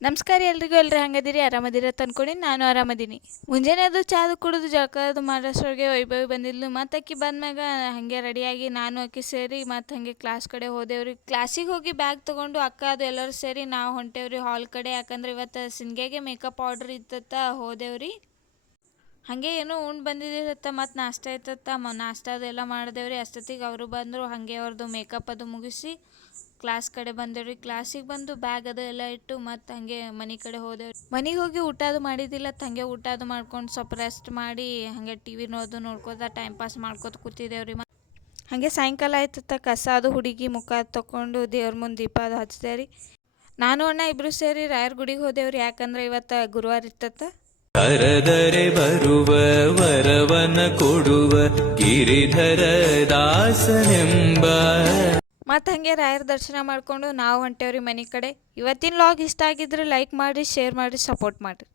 ನಮಸ್ಕಾರ ಎಲ್ರಿಗೂ ಹಂಗದಿರಿ ಆರಾಮದಿರ ತಂದ್ಕೊಂಡು ನಾನು ಆರಾಮದೀನಿ. ಮುಂಜಾನೆ ಅದು ಚಾದು ಕುಡಿದು ಜಳಕದು ಮಾಡೋಷ್ಟ್ರೊಳಗೆ ವೈಭವಿ ಬಂದಿದ್ಲು. ಮತ್ತು ಅಕ್ಕಿ ಬಂದ್ಮ್ಯಾಗ ಹಾಗೆ ರೆಡಿಯಾಗಿ ನಾನು ಅಕ್ಕಿ ಸೇರಿ ಮತ್ತು ಹಾಗೆ ಕ್ಲಾಸ್ ಕಡೆ ಹೋದೆವ್ರಿ. ಕ್ಲಾಸಿಗೆ ಹೋಗಿ ಬ್ಯಾಗ್ ತೊಗೊಂಡು ಅಕ್ಕ ಅದು ಎಲ್ಲರೂ ಸೇರಿ ನಾವು ಹೊಂಟೇವ್ರಿ ಹಾಲ್ ಕಡೆ. ಯಾಕಂದ್ರೆ ಇವತ್ತು ಸಿಂಗ್ಯಾಗೆ ಮೇಕಪ್ ಆರ್ಡ್ರ್ ಇತ್ತತ್ತ ಹೋದೆವ್ರಿ. ಹಾಗೆ ಏನೋ ಉಂಡು ಬಂದಿದ್ದಿರತ್ತ ಮತ್ತು ನಾಷ್ಟ ಇತ್ತತ್ತ ನಾಷ್ಟ ಅದೆಲ್ಲ ಮಾಡಿದೆವ್ರಿ. ಅಷ್ಟೊತ್ತಿಗೆ ಅವರು ಬಂದರು. ಹಾಗೆ ಅವ್ರದ್ದು ಮೇಕಪ್ ಅದು ಮುಗಿಸಿ ಕ್ಲಾಸ್ ಕಡೆ ಬಂದೇವ್ರಿ. ಕ್ಲಾಸಿಗೆ ಬಂದು ಬ್ಯಾಗ್ ಅದು ಎಲ್ಲ ಇಟ್ಟು ಮತ್ತು ಹಾಗೆ ಮನೆ ಕಡೆ ಹೋದೆವ್ರಿ. ಮನೆಗೆ ಹೋಗಿ ಊಟ ಅದು ಮಾಡಿದ್ದಿಲ್ಲ. ಹಾಗೆ ಊಟ ಅದು ಮಾಡ್ಕೊಂಡು ಸ್ವಲ್ಪ ರೆಸ್ಟ್ ಮಾಡಿ ಹಾಗೆ ಟಿ ವಿ ನೋಡ್ಕೋತ ಟೈಮ್ ಪಾಸ್ ಮಾಡ್ಕೋತ ಕೂತಿದ್ದೇವ್ರಿ. ಹಾಗೆ ಸಾಯಂಕಾಲ ಆಯ್ತತ್ತ ಕಸ ಅದು ಹುಡುಗಿ ಮುಖ ತೊಗೊಂಡು ದೇವ್ರ ಮುಂದೆ ದೀಪ ಅದು ಹಚ್ಚಿದೆ ರೀ. ನಾನು ಅಣ್ಣ ಇಬ್ಬರು ಸೇರಿ ರಾಯರ ಗುಡಿಗೆ ಹೋದೆವ್ರಿ. ಯಾಕಂದ್ರೆ ಇವತ್ತು ಗುರುವಾರ ಇತ್ತತ್ತ. ಕರೆದರೆ ಬರುವ ವರವನ ಕೊಡುವ ಗಿರಿಧರ ದಾಸನೆಂಬ. ಮತ್ತು ಹಾಗೆ ರಾಯರ ದರ್ಶನ ಮಾಡಿಕೊಂಡು ನಾವು ಹೊಂಟೇವ್ರಿ ಮನೆ ಕಡೆ. ಇವತ್ತಿನ ಲಾಗ್ ಇಷ್ಟ ಆಗಿದ್ರೆ ಲೈಕ್ ಮಾಡಿ, ಶೇರ್ ಮಾಡಿ, ಸಪೋರ್ಟ್ ಮಾಡಿರಿ.